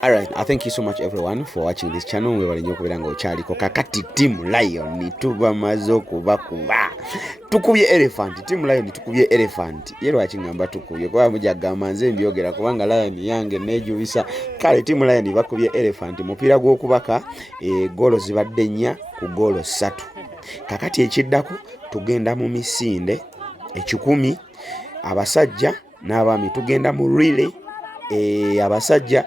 Alright, I thank you so much everyone for watching this channel. We were nyokubira ngo chaliko kakati Team Lion tuba mazo kuba tukubye elephant. Team Lion tukubye elephant. Yero achingamba tukubye kwa mujagamba nze mbyogera kubanga Lion yange nejubisa kale Team Lion bakubye elephant mupira gwo kubaka golo zibadde 4 ku golo 3. Kakati ekiddako tugenda mu misinde 10 abasajja n'abaami tugenda mu relay abasajja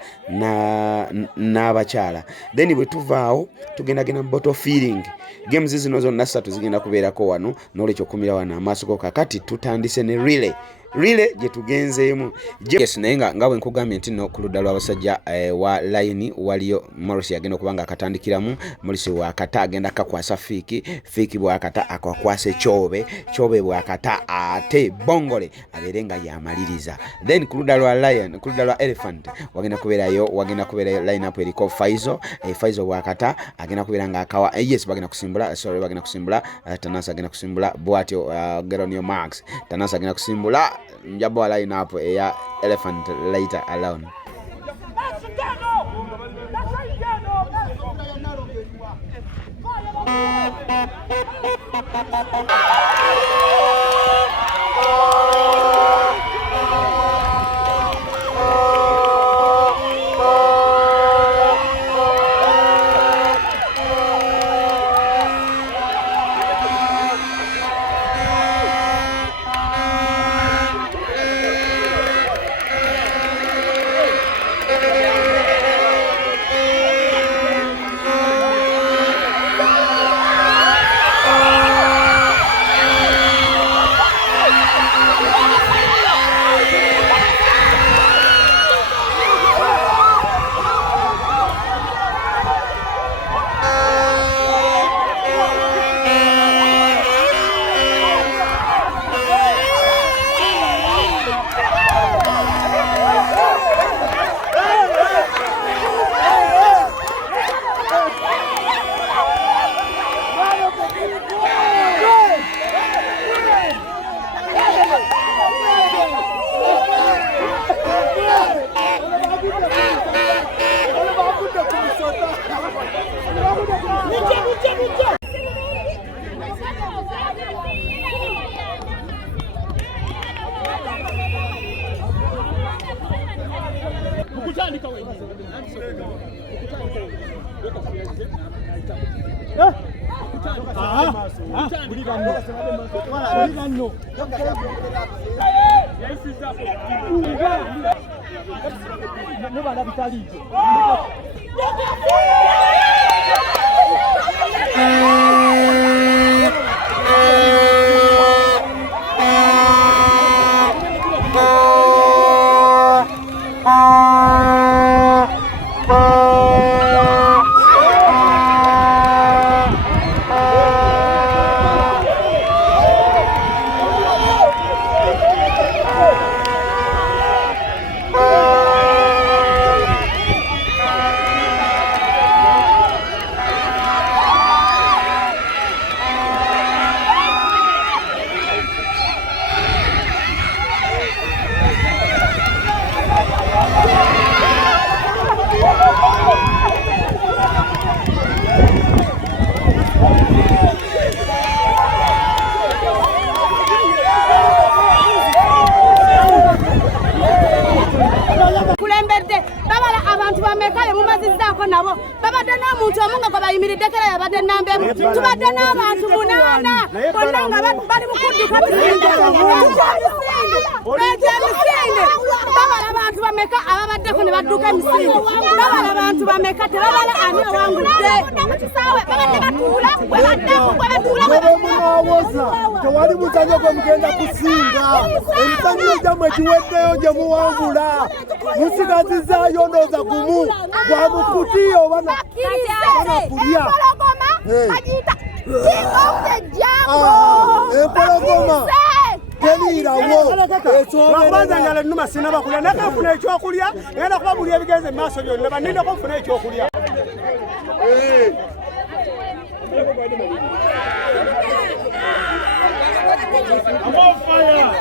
n'abakyala. Then bwe tuvaawo tugenda mu bottle filling. Games zino zonna 3 zigenda kubeerako wano n'olwekyo kumira wano amaaso go. Kakati tutandise ne relay gye tugenzeemu. Yes, naye nga bwe nkugambye nti no ku ludda lw'abasajja wa line waliyo Morris agenda okubanga akatandikiramu. Morris bw'akata agenda kakwasa Fiiki bw'akata akakwasa Chobe bw'akata ate Bongole abeere nga yamaliriza. Then ku ludda lwa Lion, ku ludda lwa Elephant wagenda kubeerayo line up eriko Faizo bw'akata agenda kubeera nga akawa yes bagenda kusimbula Tanasa agenda kusimbula Bwatyo Geronio Max Tanasa agenda kusimbula njabo line up ya Elephant later alone. Tewali muzanyo gwe mugenda kusinga emisango gyamwe kiweddeyo gye muwangula musigazizaayo ndooza gumu gwa mukuti oba nakulya empologoma teniirawo lwakubanza njala nnuma sina bakulya naye kanfuna ekyokulya ngenda kuba buli ebigenze mu maaso byonna banindeko nfuna ekyokulya. I'm on fire!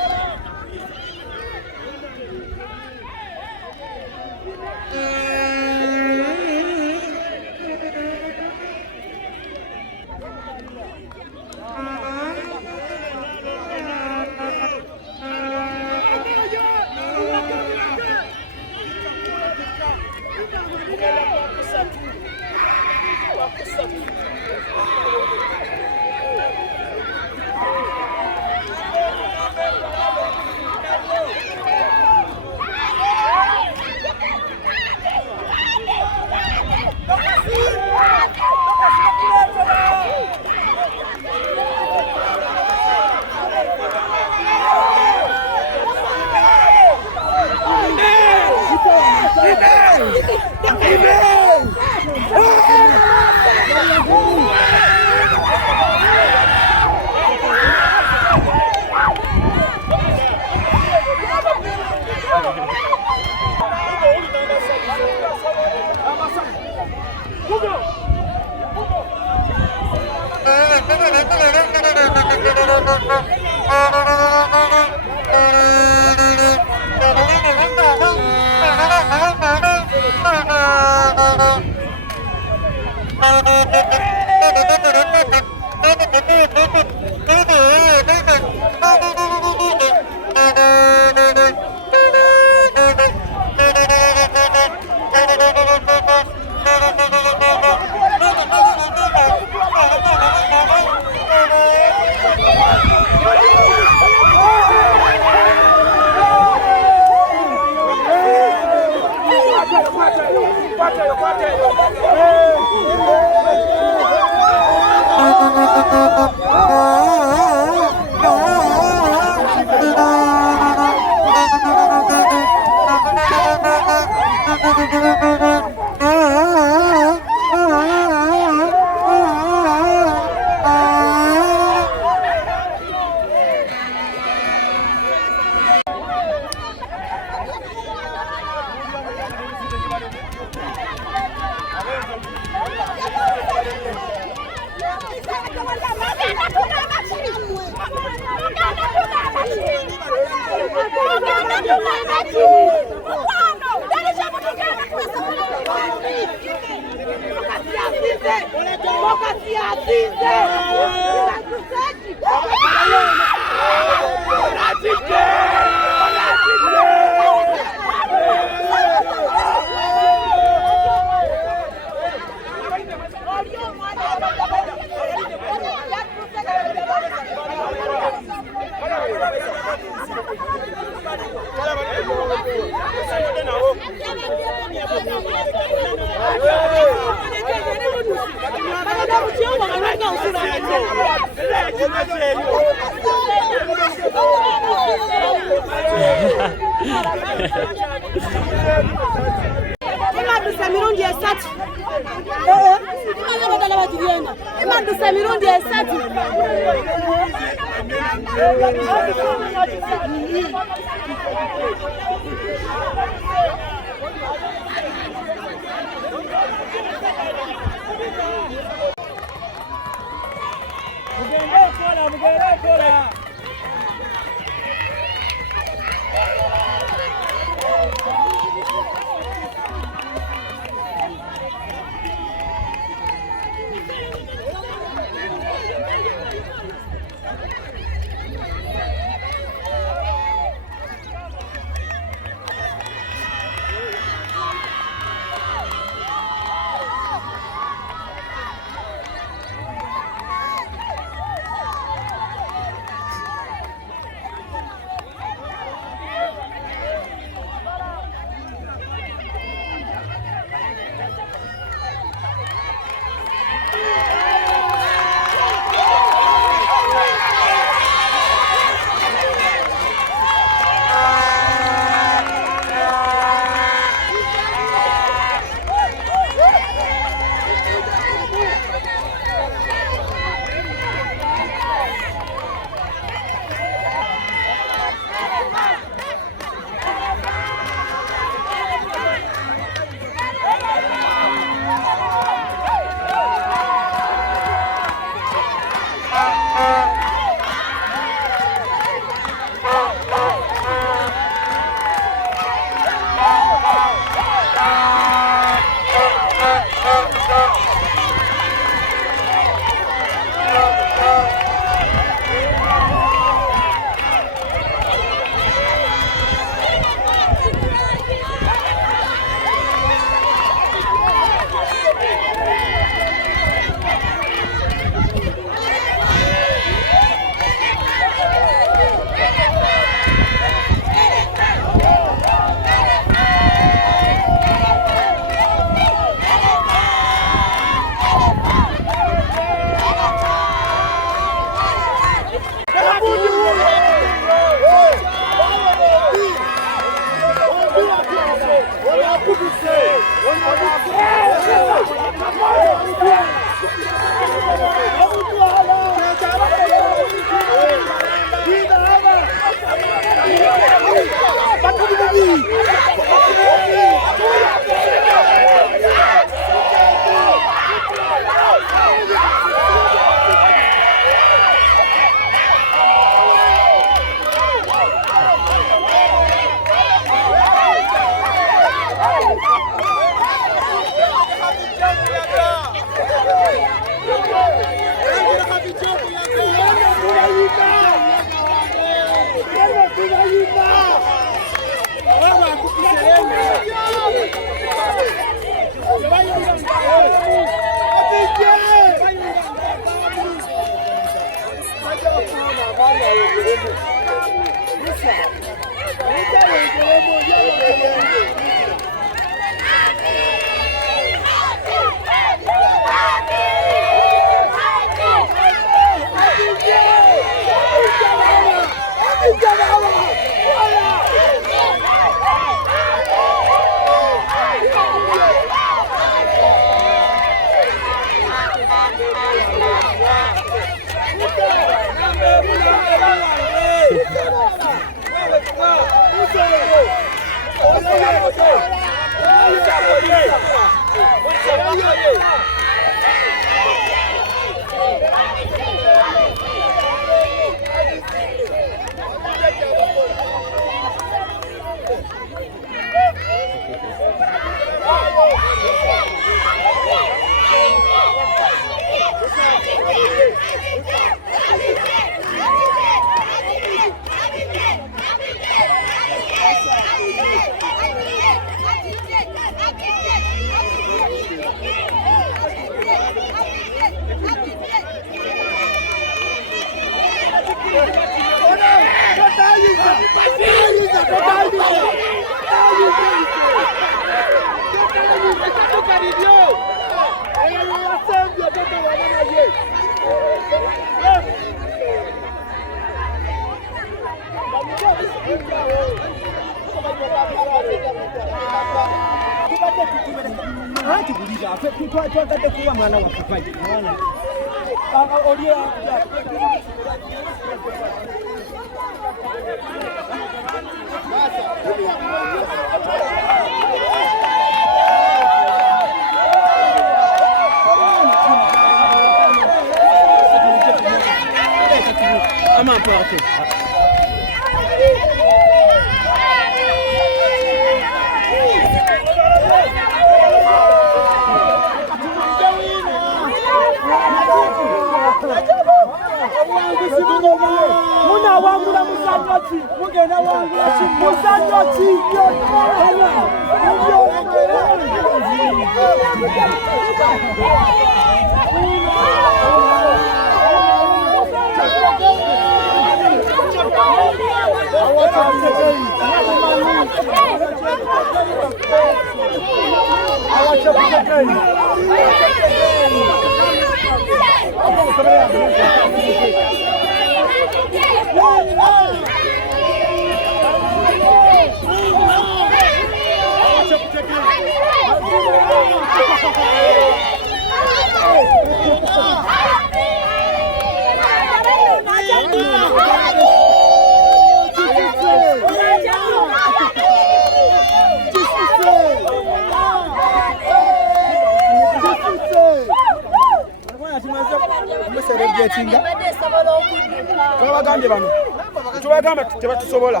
Tubagamba tebatusobola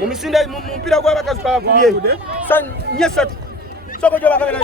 mu misinde mu mpira gw'abakazi bagubye nyesatu soko gyo bakabera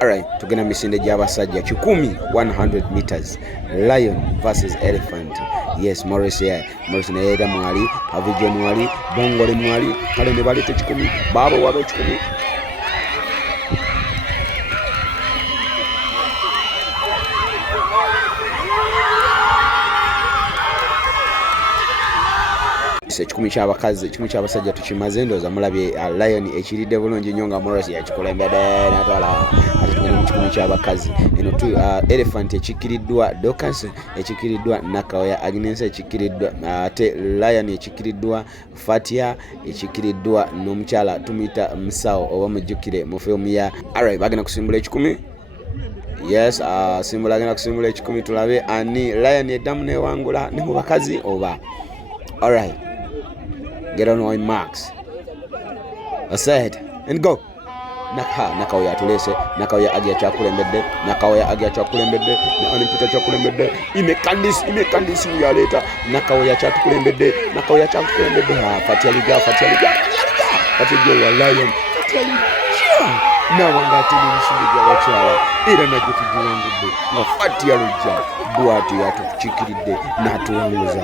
Alright, tugenda misinde gy'abasajja 100 meters lion versus elephant. Yes, Maurice nayeera mwali, Avije mwali, Bongole mwali, kale ne balete 10 babo wabe 10. yes ekikumi ky'abakazi ekikumi ky'abasajja tukimaze ndooza mulabye Lion ekiridde bulungi nnyo nga Morris yakikulembedde natwala kati tugenda mu kikumi ky'abakazi eno Elephant ekikiriddwa Dorcas ekikiriddwa Nakaoya Agnes ekikiriddwa ate Lion ekikiriddwa Fatia ekikiriddwa n'omukyala tumuyita Musawo oba mujjukire mu filmu ya alright bagenda kusimbula ekikumi. Yes, simbula agenda kusimbula ekikumi tulabe ani Lion eddamu newangula ne mu bakazi oba. Alright, get on your marks. I said and go. Nakaoya atulese Nakaoya agia kyakulembedde Nakaoya agia kyakulembedde ne Anipita kyakulembedde imekandisi yaleta Nakaoya kyatukulembedde Nakaoya kyakulembedde Fatia liga Fatia wa Lion Fatia liga nawanga ati n'ebisubi by'abakyala era najjo tugiwangudde nga Fatia lujja bw'atyo yatukikiridde n'atuwanguza.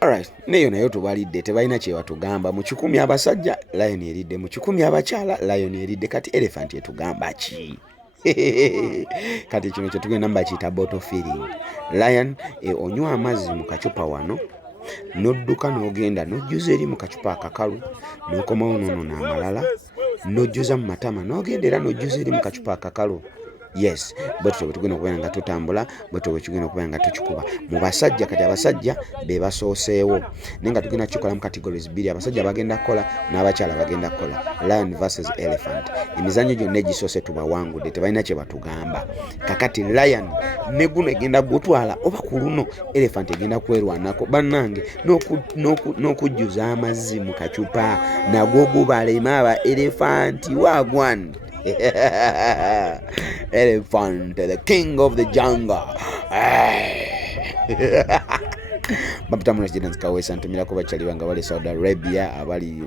Alright, neyo nayo tubalidde tebalina kye batugamba mu 10 abasajja Lion eridde mu 10 abakyala Lion eridde kati Elephant etugamba ki? Kati kino kye tugenda mbakiyita bottle feeding. Lion onywa amazzi mu kacupa wano nodduka n'ogenda n'ojjuza eri mu kacupa akakalu n'okomawo nono n'amalala n'ojjuza mu matama n'ogenda era n'ojjuza eri mu kacupa akakalu. Yes, bottle tugenda okubeera nga tutambula bottle tugenda okubeera nga tukikuba mu basajja kati abasajja be basooseewo nenga tugenda kikola mu categories 2 abasajja bagenda kola n'abakyala bagenda kola Lion versus Elephant. Emizannyo gyonna egisoose tubawangudde tebalina kye batugamba kakati Lion ne guno egenda gutwala oba ku luno Elephant egenda kwerwanako bannange n'okujjuza amazzi mu kacupa nagwo gubalema aba Elephant wagwan. Elephant, the king of the jungle. Baptamuno Jidan's Kawesa ntumira ko bachali banga bali Saudi Arabia abali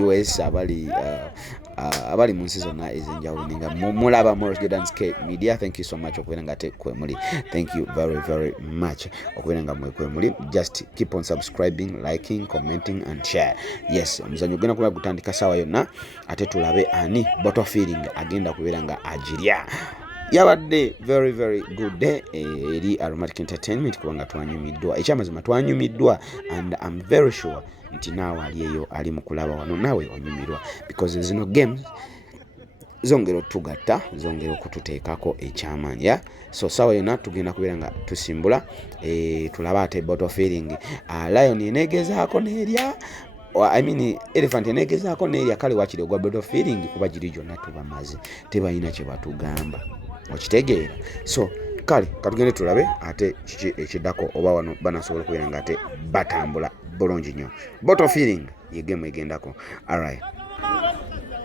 US abali mu nsi zonna ezenjawulo ninga mulaba Morris Jidan's Media. Thank you so much okubeera nga tekwemuli. Thank you very very much okubeera nga mwekwemuli. Just keep on subscribing, liking, commenting and share. Yes, omuzanyo gena kuba gutandika sawa yonna ate tulabe ani bottle feeding agenda kubeera nga ajirya. Yabadde very very good day eri Aromatic Entertainment kubanga twanyumiddwa ekyamazima twanyumiddwa and I'm very sure nti naawe aliyeyo ali mu kulaba wano naawe onyumirwa because zino games zongero tugatta zongero kututeekako ekyamaanyi yeah? So sawa yonna tugenda kubeera nga tusimbula tulaba ate bottle feeding Lion enegezaako n'erya I mean Elephant enegezaako n'erya kale wakiri ogwa bottle feeding kuba giri gyonna tubamaze tebalina kye batugamba okitegeera. So kale katugende tulabe ate kiki ekiddako oba wano banasobola okubeera nga ate batambula bulungi nnyo. Bottle feeding ye game egendako. Alright,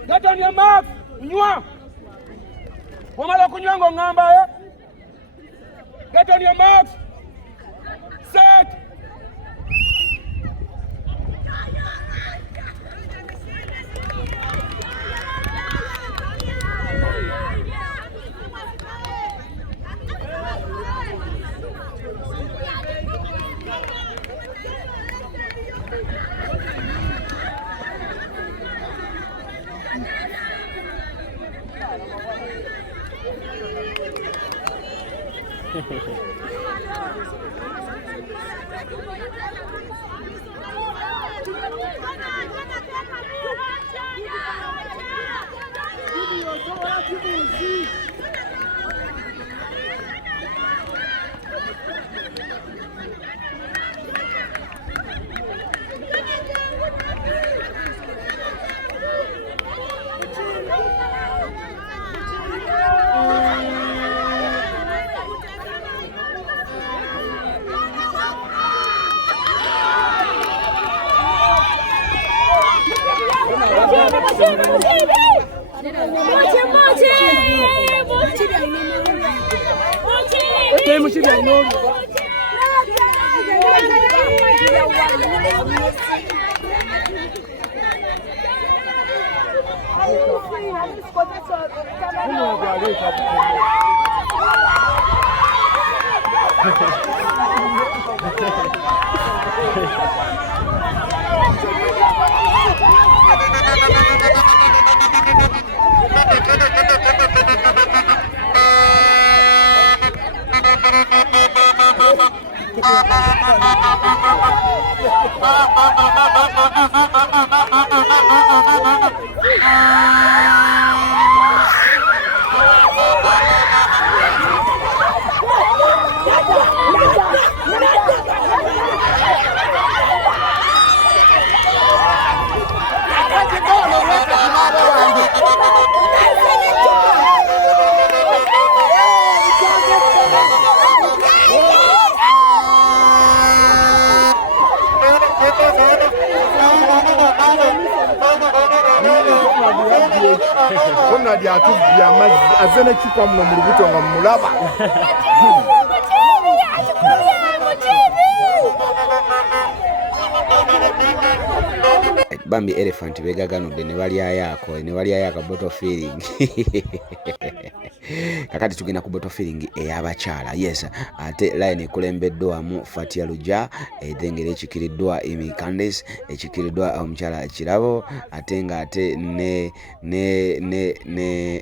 Get on your mark. Nywa. Wamala kunywa ng'ongamba Get on your mark. Set. Konadi atuvya amazzi azene chupa muno mu lubuto nga mulaba. Bambi elephant begaganudde ne balyayaako bottle feeling. Kakati tugenda ku bottle feeling ey'abakyala. Yes, ate line ekulembeddwamu Fatia Luja, edengere ekikiriddwa Amy Candice, ekikiriddwa omukyala Kirabo, ate nga ate ne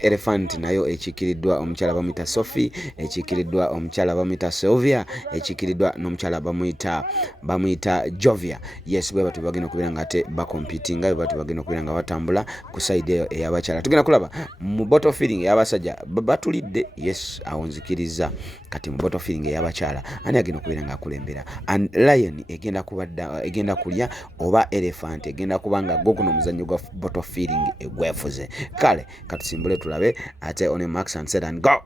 elephant nayo ekikiriddwa omukyala bamuyita Sophie, ekikiriddwa omukyala bamuyita Sylvia, ekikiriddwa n'omukyala bamuyita Jovia. Yes, bwe batu bagenda okubeera nga ate bakompitinga, bwe batu bagenda okubeera nga batambula ku side eyo ey'abakyala. Tugenda kulaba mu bottle feeling ey'abasajja batulidde. Yes, awo nzikiriza kati mu bottle feeling ey'abakyala ani agenda okubeera nga akulembera. And lion egenda kulya oba elephant egenda kubanga gwo guno omuzannyo gwa bottle feeling egwefuze. Kale katusimbule tulabe ate on a marks and set and go.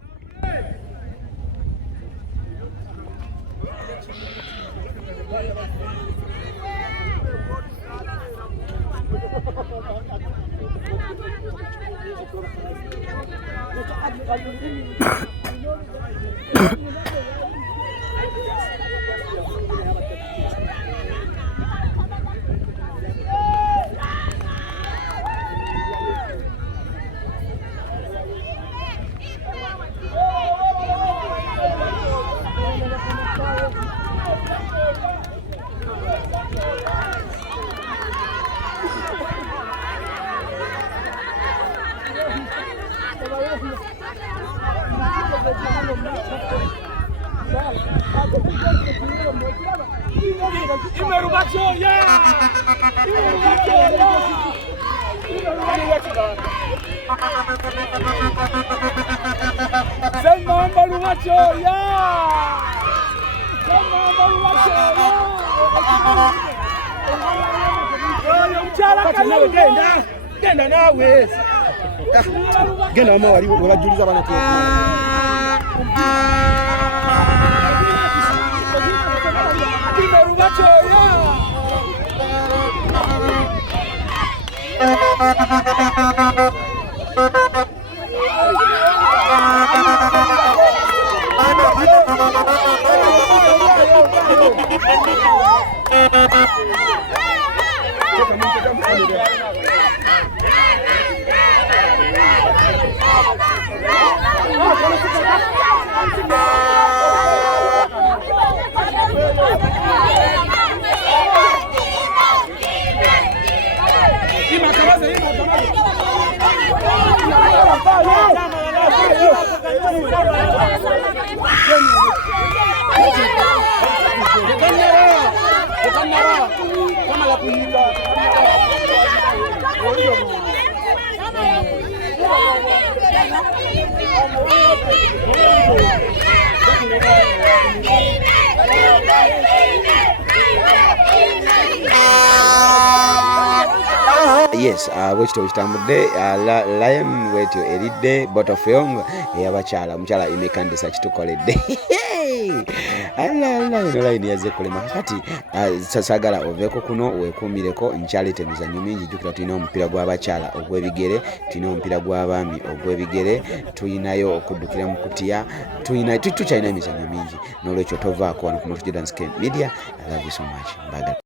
Genda nawe. Genda mama wali olajuliza bana tu. Yes, wekito kitambudde lion wetyo eridde bottle feeling ey'abakyala omukyala Amy Candice kitukoledde. Line yaze kulema kati sasagala oveeko kuno weekuumireko nkyalete emizannyo mingi. Jjukira tulina omupiira gw'abakyala ogw'ebigere, tulina omupiira gw'abaami ogw'ebigere, tulinayo okuddukira mu kutya, tukyalina emizannyo mingi. N'olwekyo tovaako wano ku Moto Jordan's Media. I love you so much. Bye.